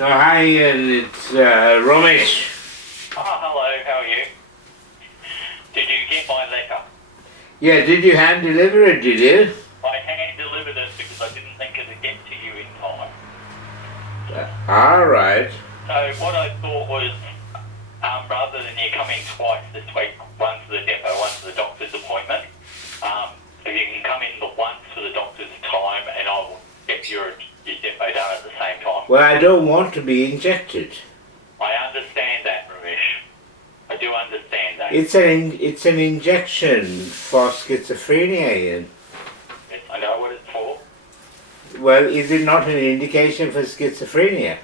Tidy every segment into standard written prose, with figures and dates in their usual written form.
Oh, hi, it's Ramesh. Hello, how are you? Did you get my letter? Yeah, did you hand deliver it, did you? I hand delivered it because I didn't think it would get to you in time. Alright. So what I thought was, rather than you coming twice this week, one to the depot, one to the doctor's appointment, if you can come in the once for the doctor's time and I'll get your depot done at the same time. Well, I don't want to be injected. I understand that, Ramesh. I do understand that. It's an injection for schizophrenia, Ian. Yes, I know what it's for. Well, is it not an indication for schizophrenia?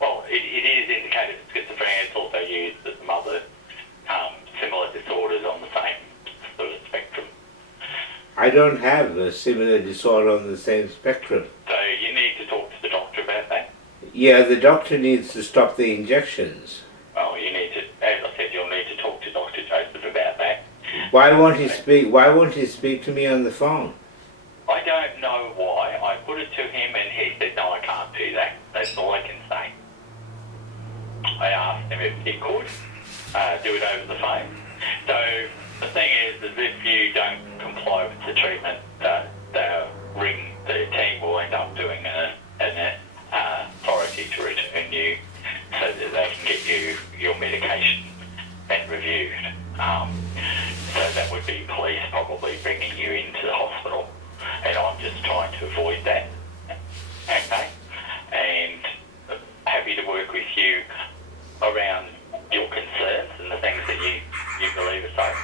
Well, it is indicated for schizophrenia. It's also used for some other similar disorders on the same sort of spectrum. I don't have a similar disorder on the same spectrum. So you need to talk to the doctor about that. Yeah, the doctor needs to stop the injections. Well, you need to, as I said, you'll need to talk to Dr. Joseph about that. Why won't he speak to me on the phone? I don't know why. I put it to him and he said, no, I can't do that. That's all I can say. I asked him if he could do it over the phone. So the thing is if you don't comply with the treatment, the team will end up doing an authority to return you so that they can get you your medication and reviewed. So that would be police probably bringing you into the hospital. And I'm just trying to avoid that. Okay? And happy to work with you around your concerns and the things that you believe are safe,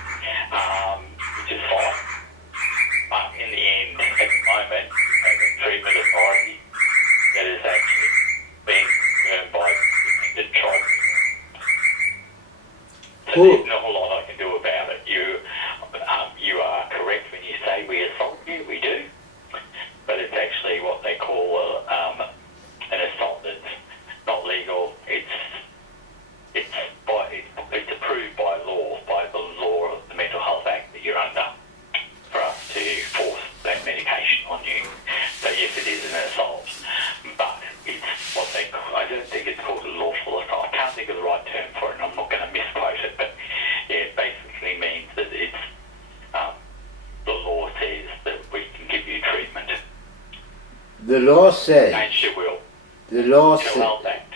which is fine. But in the end, at the moment, you have a treatment authority that is actually being confirmed by the tribe. So there's not a lot I can do about it. You are correct when you say we assault you, we do. But it's actually what they call an assault that's not legal. It's approved by law, by the law of the Mental Health Act that you're under, for us to force that medication on you. So yes, it is an assault, but it's what they call, I don't think it's called a lawful assault. I can't think of the right term for it, and I'm not going to misquote it, but yeah, it basically means that it's the law says that we can give you treatment. The law says... Against your will. The law Mental Health Act.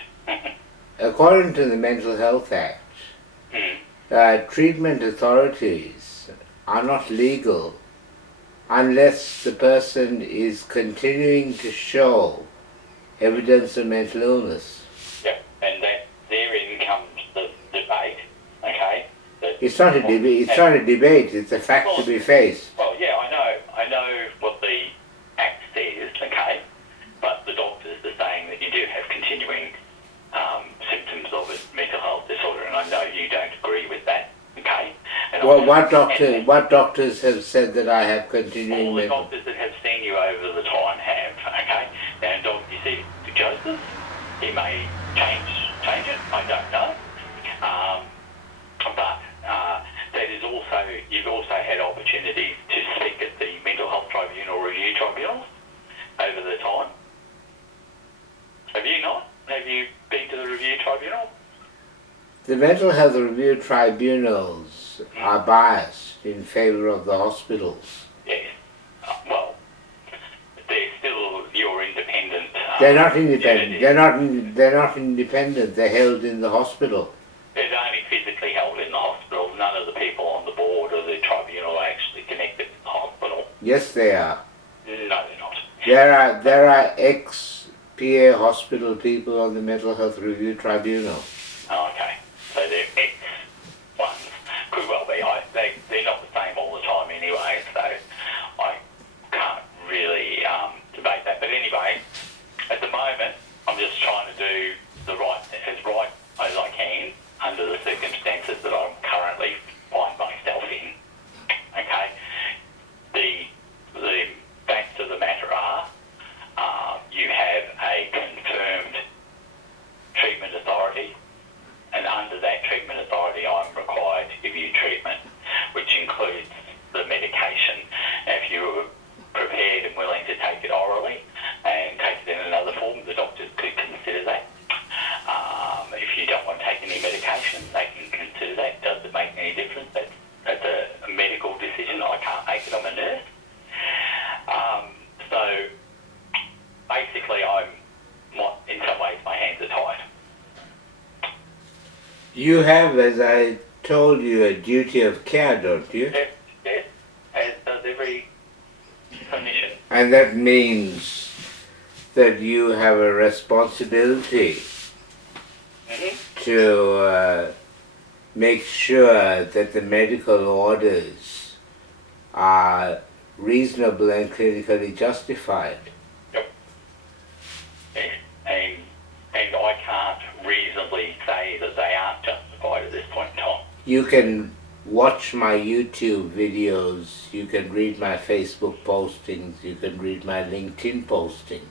According to the Mental Health Act, treatment authorities are not legal unless the person is continuing to show evidence of mental illness. Yeah, and that therein comes the debate, okay? It's not a debate. It's not a debate. It's a fact to be faced. Well, yeah, I know what the Act says, okay? But the doctors are saying that you do have continuing symptoms of a mental health disorder, and I know you don't agree with that, okay? And well, what doctors have said that I have continuing all the mental... doctors that have seen you over the time have, okay? And you see Joseph, he may change it, I don't know. But that is also, you've also had opportunities to speak at the Mental Health Tribunal Review Tribunals over the time. Have you not? Have you been to the Review Tribunal? The Mental Health Review Tribunals are biased in favour of the hospitals. Yes. Well, they're still your independent... They're not independent. They're not independent. They're held in the hospital. They're only physically held in the hospital. None of the people on the board of the tribunal are actually connected to the hospital. Yes, they are. No, they're not. There are ex-PA hospital people on the Mental Health Review Tribunal. Oh, okay. So they're ex-ones. Could well be. They're not the same all the time anyway, so I can't really debate that. But anyway, at the moment, I'm just trying to do the right as I can under the circumstances that I'm currently find myself in. Okay? The facts of the matter are, you have a confirmed treatment authority I'm a nurse. So basically, in some ways, my hands are tied. You have, as I told you, a duty of care, don't you? Yes, yes, as does every clinician. And that means that you have a responsibility to make sure that the medical orders are reasonable and clinically justified. Yep. Yes. And I can't reasonably say that they aren't justified at this point in time. You can watch my YouTube videos, you can read my Facebook postings, you can read my LinkedIn postings.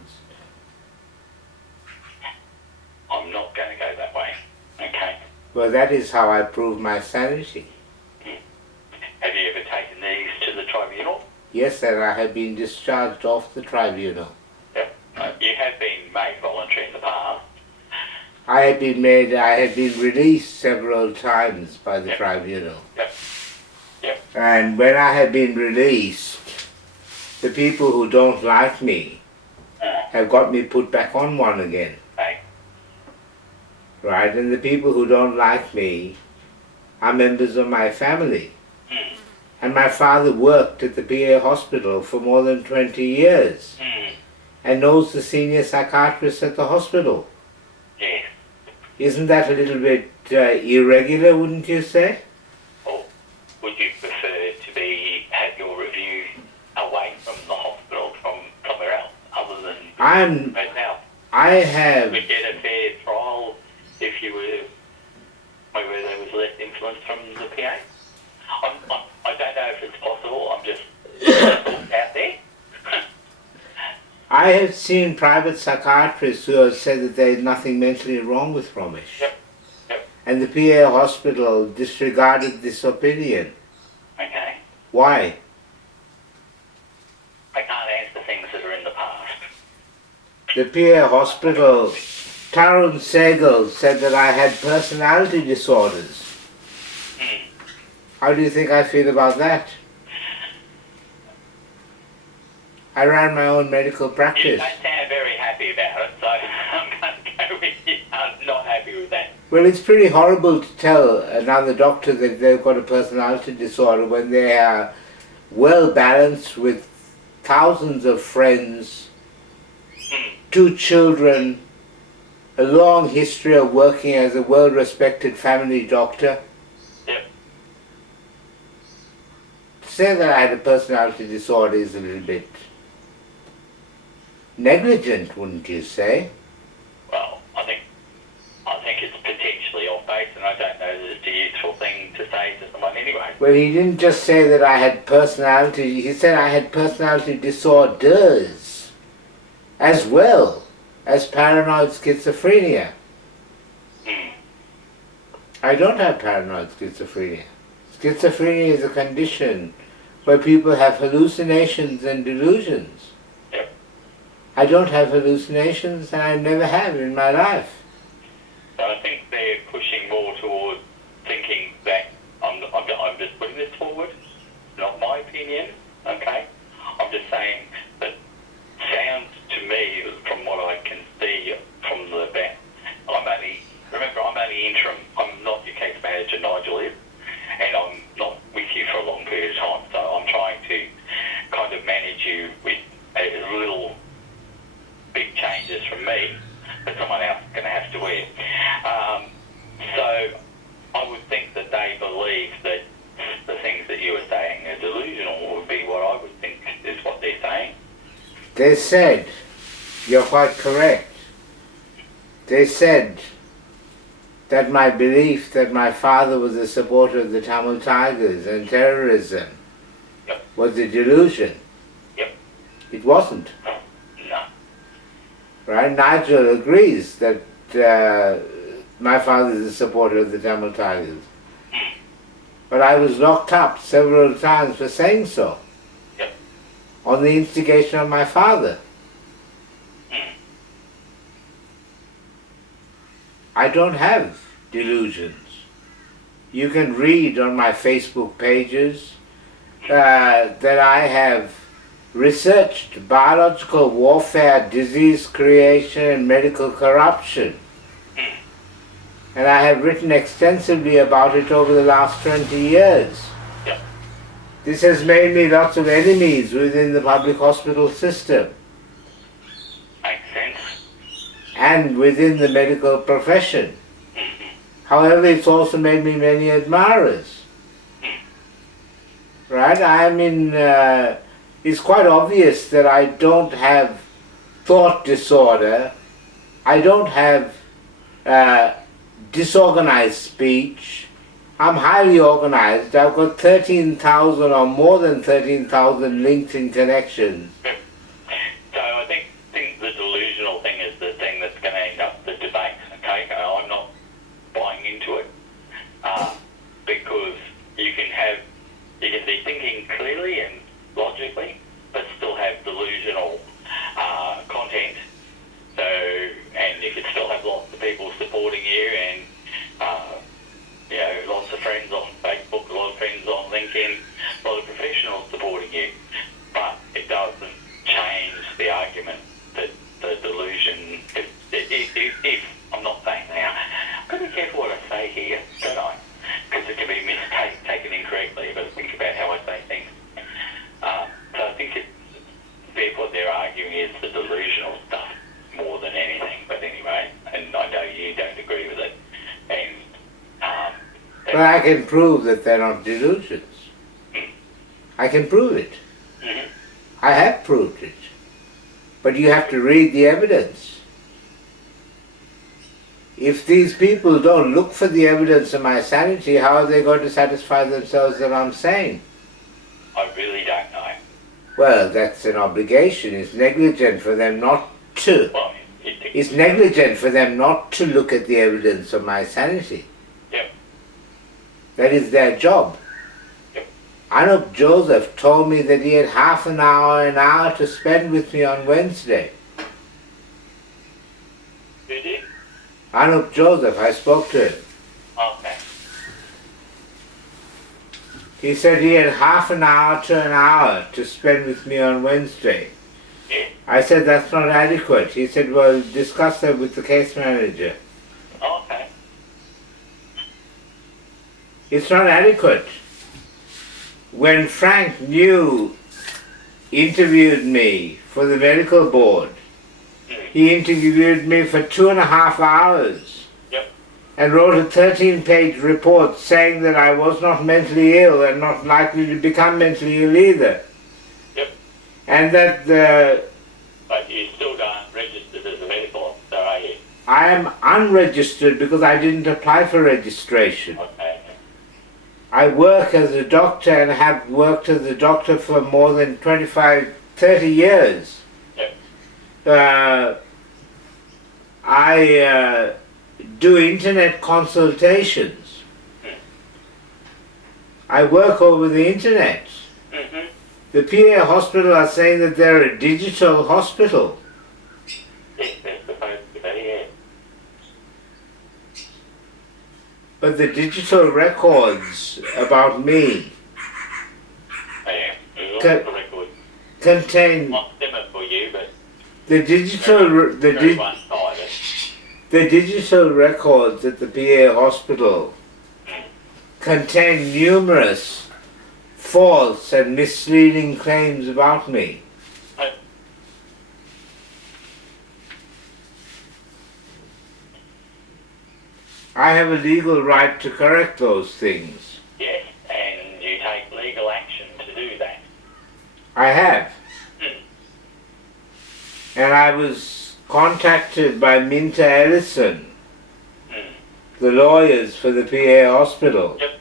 I'm not going to go that way, okay? Well, that is how I prove my sanity. Have you ever taken these to the tribunal? Yes, and I have been discharged off the tribunal. Yep. You have been made voluntary in the past. I have been released several times by the tribunal. Yep. Yep. And when I have been released, the people who don't like me have got me put back on one again. Right. Right? And the people who don't like me are members of my family. And my father worked at the PA hospital for more than 20 years and knows the senior psychiatrist at the hospital. Yes. Isn't that a little bit irregular, wouldn't you say? Or would you prefer to have your review away from the hospital, from somewhere else, other than right now? I have... Would you get a fair trial if you were, where there was less influence from the PA? I don't know if it's possible. I'm just out there. I have seen private psychiatrists who have said that there is nothing mentally wrong with Ramesh. Yep. Yep. And the PA hospital disregarded this opinion. Okay. Why? I can't answer things that are in the past. The PA hospital, Tarun Sehgal said that I had personality disorders. How do you think I feel about that? I ran my own medical You practice. don't sound very happy about it, so I'm going to go with you. I'm not happy with that. Well, it's pretty horrible to tell another doctor that they've got a personality disorder when they are well balanced with thousands of friends, 2 children, a long history of working as a well-respected family doctor. Yep. To say that I had a personality disorder is a little bit negligent, wouldn't you say? Well, I think it's potentially off base, and I don't know that it's a useful thing to say to someone anyway. Well, he didn't just say that I had personality, he said I had personality disorders as well as paranoid schizophrenia. I don't have paranoid schizophrenia. Schizophrenia is a condition where people have hallucinations and delusions. Yep. I don't have hallucinations, and I never have in my life. So I think they're pushing more towards thinking that I'm just putting this forward, not my opinion, okay? I'm just saying that sounds to me, from what I can see from the back, I'm only interim. I'm not your case manager, Nigel is, and I'm not with you for a long period of time, so I'm trying to kind of manage you with a little big changes from me that someone else is going to have to wear. So I would think that they believe that the things that you were saying are delusional would be what I would think is what they're saying. They said, you're quite correct, they said that my belief that my father was a supporter of the Tamil Tigers and terrorism was a delusion. Yep. It wasn't. No. Right? Nigel agrees that my father is a supporter of the Tamil Tigers. But I was locked up several times for saying so. Yep. On the instigation of my father. I don't have delusions. You can read on my Facebook pages, that I have researched biological warfare, disease creation, and medical corruption. And I have written extensively about it over the last 20 years. Yep. This has made me lots of enemies within the public hospital system Makes sense. and within the medical profession. However, it's also made me many admirers. Right? I mean, it's quite obvious that I don't have thought disorder. I don't have disorganized speech. I'm highly organized. I've got 13,000 or more than 13,000 LinkedIn connections. So I think the delusional thing is the thing that's going to end up the debate. Okay, I'm not buying into it because you can be thinking clearly and logically, but still have delusional content. So, and you can still have lots of people supporting you, and lots of friends on Facebook, a lot of friends on LinkedIn, a lot of professionals supporting you. But it doesn't change the argument that the delusion. If I'm not saying now, I've got to be careful what I say here, don't I? Because it can be taken incorrectly. But think about how I say things. So I think what they're arguing is the delusional stuff more than anything. But anyway, and I know you don't agree with it. And but I can prove that they're not delusions. I can prove it. Mm-hmm. I have proved it. But you have to read the evidence. If these people don't look for the evidence of my sanity, how are they going to satisfy themselves that I'm sane? I really don't know. Well, that's an obligation. It's negligent for them not to. Well, It's negligent for them not to look at the evidence of my sanity. Yep. That is their job. Yep. Anup Joseph told me that he had half an hour to spend with me on Wednesday. Who did? Anup Joseph, I spoke to him. Okay. He said he had half an hour to an hour to spend with me on Wednesday. Yeah. I said that's not adequate. He said, well, discuss that with the case manager. Okay. It's not adequate. When Frank New interviewed me for the medical board, he interviewed me for 2.5 hours. Yep. And wrote a 13-page report saying that I was not mentally ill and not likely to become mentally ill either. Yep. And that But you still aren't registered as a medical officer, are you? I am unregistered because I didn't apply for registration. Okay. I work as a doctor and have worked as a doctor for more than 25, 30 years. Yep. I do internet consultations. I work over the internet. Mm-hmm. The PA hospital are saying that they're a digital hospital. Yes, they're supposed to be, yeah. But the digital records about me Yeah. There's lots of records. contain Not similar for you, but the very one-sided. the digital records at the PA hospital contain numerous false and misleading claims about me. I have a legal right to correct those things. Yes, and you take legal action to do that. I have. Mm. And I was contacted by Minter Ellison, the lawyers for the PA hospital. Yep.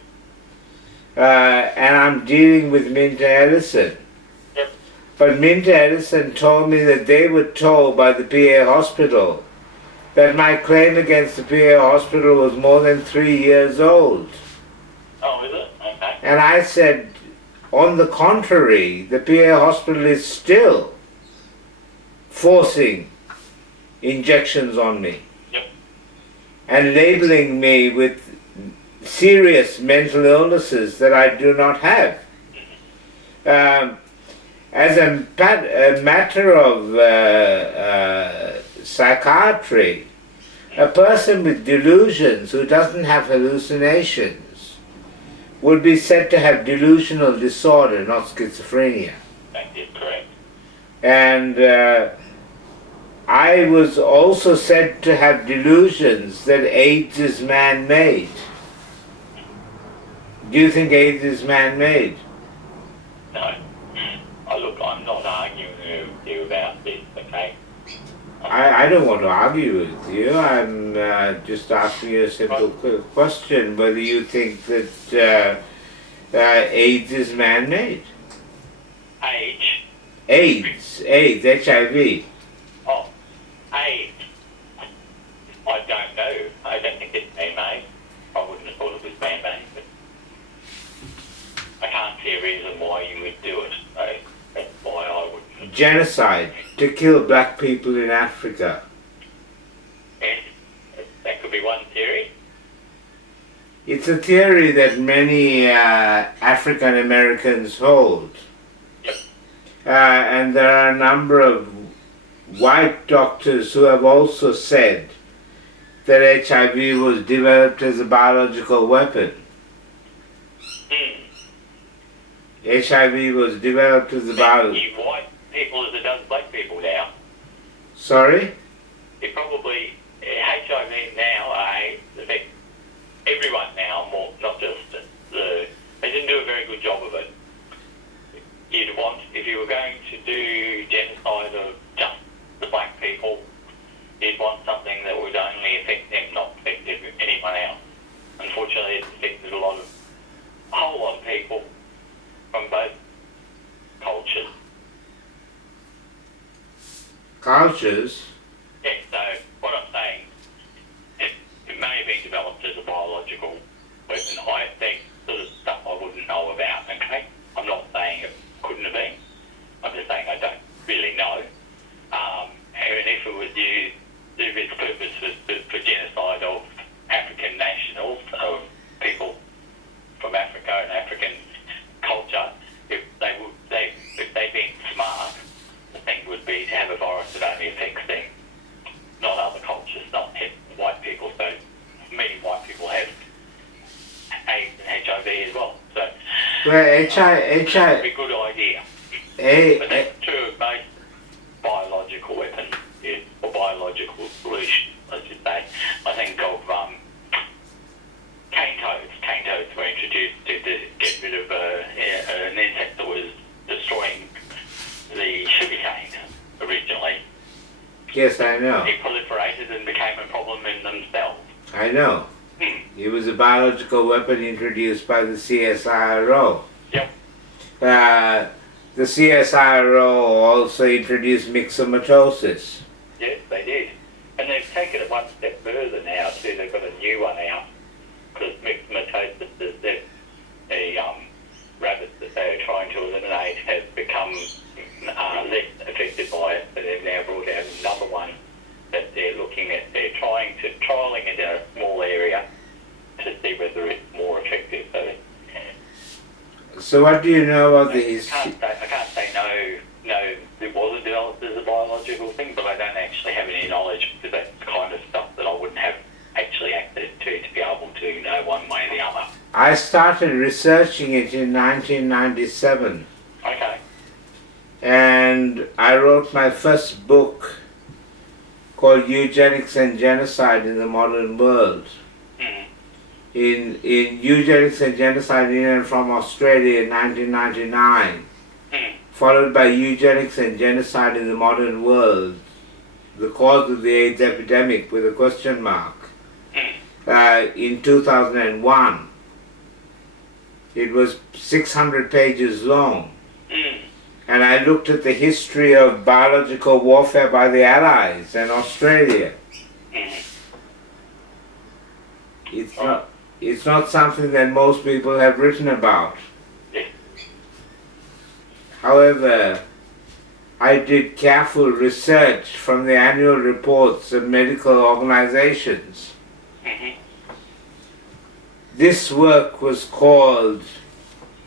And I'm dealing with Minter Ellison. Yep. But Minter Ellison told me that they were told by the PA hospital that my claim against the PA hospital was more than 3 years old. Oh, is it? Okay. And I said, on the contrary, the PA hospital is still forcing injections on me. Yep. And labeling me with serious mental illnesses that I do not have. As a matter of psychiatry, a person with delusions who doesn't have hallucinations would be said to have delusional disorder, not schizophrenia. That is correct. And I was also said to have delusions that AIDS is man-made. Do you think AIDS is man-made? No. Look, I'm not arguing with you about this, okay? I don't want to argue with you. I'm just asking you a simple question, whether you think that AIDS is man-made. AIDS, HIV. Oh, AIDS. I don't know. I don't think it's man-made. I wouldn't have thought it was man-made, but I can't see a reason why you would do it. So that's why I wouldn't. Genocide, to kill black people in Africa. Yes, that could be one theory. It's a theory that many African Americans hold. Yep. And there are a number of white doctors who have also said that HIV was developed as a biological weapon. HIV was developed as a biological... white people as it does black people now. Sorry? It probably, HIV now, affects everyone now, more, not just they didn't do a very good job of it. You'd want, if you were going to do genocide of just the black people, you'd want something that would only affect them, not affect anyone else. Unfortunately, it's affected a whole lot of people from both cultures. Cultures? Yeah, so what I'm saying, it may have been developed as a biological weapon. I think sort of stuff I wouldn't know about, okay? I'm not saying it couldn't have been. I'm just saying I don't really know. And if it was used, if its purpose was for genocide of African nationals, of people from Africa and African culture, if they'd been smart, the thing would be to have a virus that only affects them, not other cultures, not white people. So many white people have AIDS and HIV as well. So Well, would be a good idea. But that's true of most biological weapons, or biological solutions, let's just say. I think of cane toads. Cane toads were introduced to get rid of an insect that was destroying the sugarcane originally. yes, I know. It proliferated and became a problem in themselves. I know. It was a biological weapon introduced by the CSIRO. Yep. The CSIRO also introduced myxomatosis. Yes, they did. And they've taken it one step further now too. They've got a new one out, because myxomatosis is the rabbits that they are trying to eliminate has become less affected by it. So they've now brought out another one that they're looking at. They're trialling it in a small area to see whether it's more effective. So what do you know about the history? I can't say no, it wasn't developed as a biological thing, but I don't actually have any knowledge, because that's the kind of stuff that I wouldn't have actually access to be able to know one way or the other. I started researching it in 1997. Okay. And I wrote my first book called Eugenics and Genocide in the Modern World. In Eugenics and Genocide in and from Australia in 1999, followed by Eugenics and Genocide in the Modern World, the cause of the AIDS epidemic with a question mark, in 2001. It was 600 pages long. And I looked at the history of biological warfare by the Allies and Australia. It's not something that most people have written about. However, I did careful research from the annual reports of medical organizations. This work was called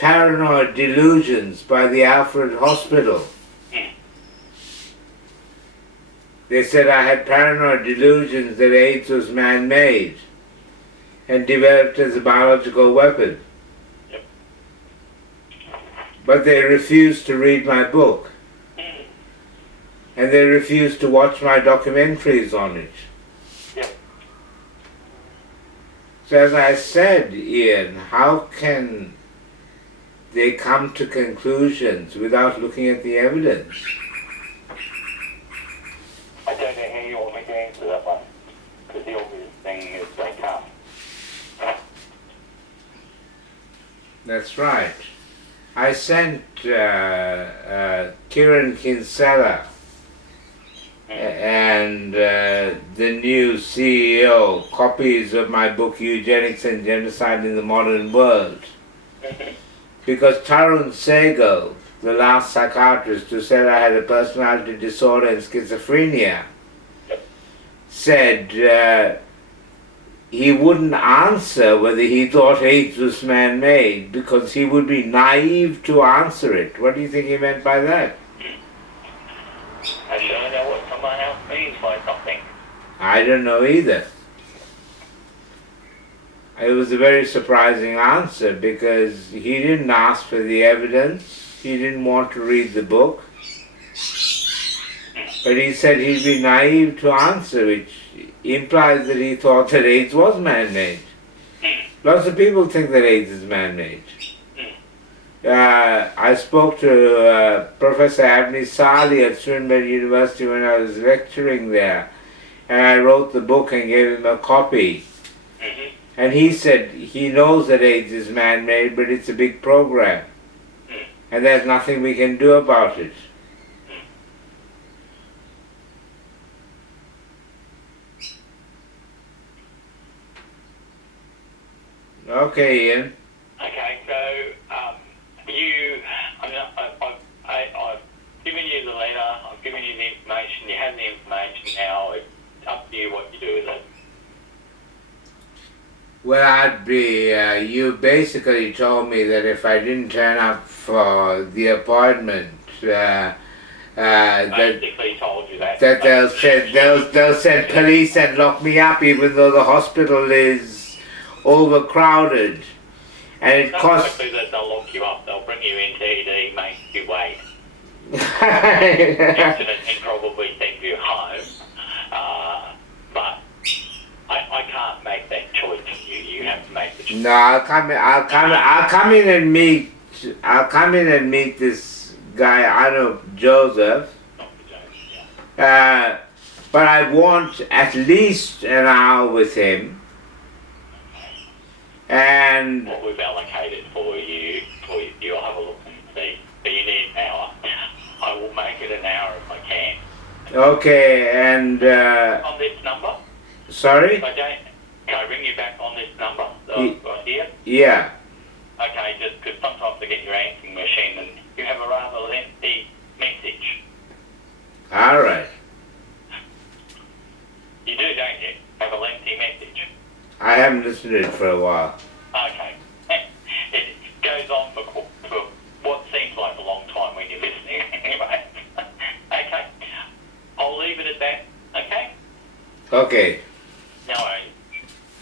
Paranoid Delusions by the Alfred Hospital. They said I had paranoid delusions that AIDS was man-made and developed as a biological weapon. Yep. But they refused to read my book. And they refused to watch my documentaries on it. Yep. So as I said, Ian, how can they come to conclusions without looking at the evidence? I don't know how you want me to answer that one, because the obvious thing is they can't. That's right. I sent Kieran Kinsella and the new CEO copies of my book Eugenics and Genocide in the Modern World, because Tarun Sehgal, the last psychiatrist who said I had a personality disorder and schizophrenia, said he wouldn't answer whether he thought AIDS was man-made because he would be naive to answer it. What do you think he meant by that? I don't know what someone else means by something. I don't know either. It was a very surprising answer because he didn't ask for the evidence, he didn't want to read the book, but he said he'd be naive to answer, which implies that he thought that AIDS was man-made. Lots of people think that AIDS is man-made. I spoke to Professor Abney Sali at Swinburne University when I was lecturing there, and I wrote the book and gave him a copy. And he said he knows that AIDS is man-made, but it's a big program, and there's nothing we can do about it. Okay, Ian. Okay, so I've given you the letter, I've given you the information, you have the information now, it's up to you what you do with it. Well, I'd be, you basically told me that if I didn't turn up for the appointment, Basically told you that. that they'll send police and lock me up even though the hospital is overcrowded. And it It's costs... not likely that they'll lock you up, they'll bring you in TD, make you wait. Accident and probably send you home. But I can't make that choice. You have to make the choice. No, I'll come in and meet this guy Anup Joseph. But I want at least an hour with him. And What we've allocated for you, you'll have a look and see. But you need an hour. I will make it an hour if I can. okay, and On this number? sorry? If I don't, can I ring you back on this number that I've got here? Yeah. Okay, just because sometimes I get your answering machine and you have a rather lengthy message. All right. You do, don't you? Have a lengthy message. I haven't listened to it for a while. Okay. It goes on for what seems like a long time when you're listening. Anyway. Okay. I'll leave it at that. Okay? Okay. No worries.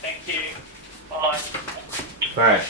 Thank you. Bye. Bye.